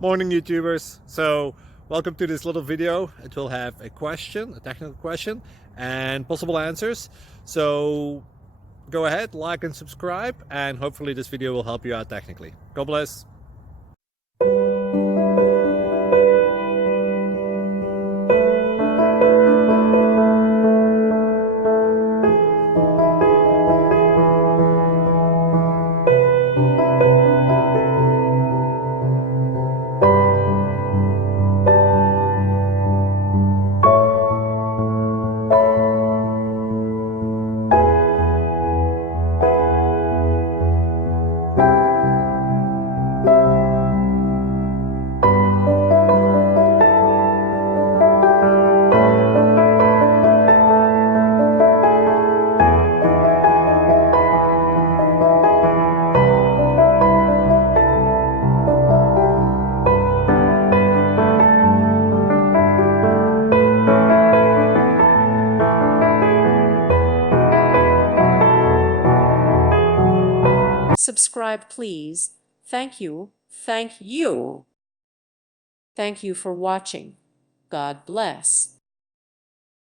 Morning YouTubers. So welcome to this little video. It will have a question, a technical question, and possible answers. So go ahead, like and subscribe, and hopefully this video will help you out technically. God bless. Subscribe, please. Thank you. Thank you. Thank you for watching. God bless.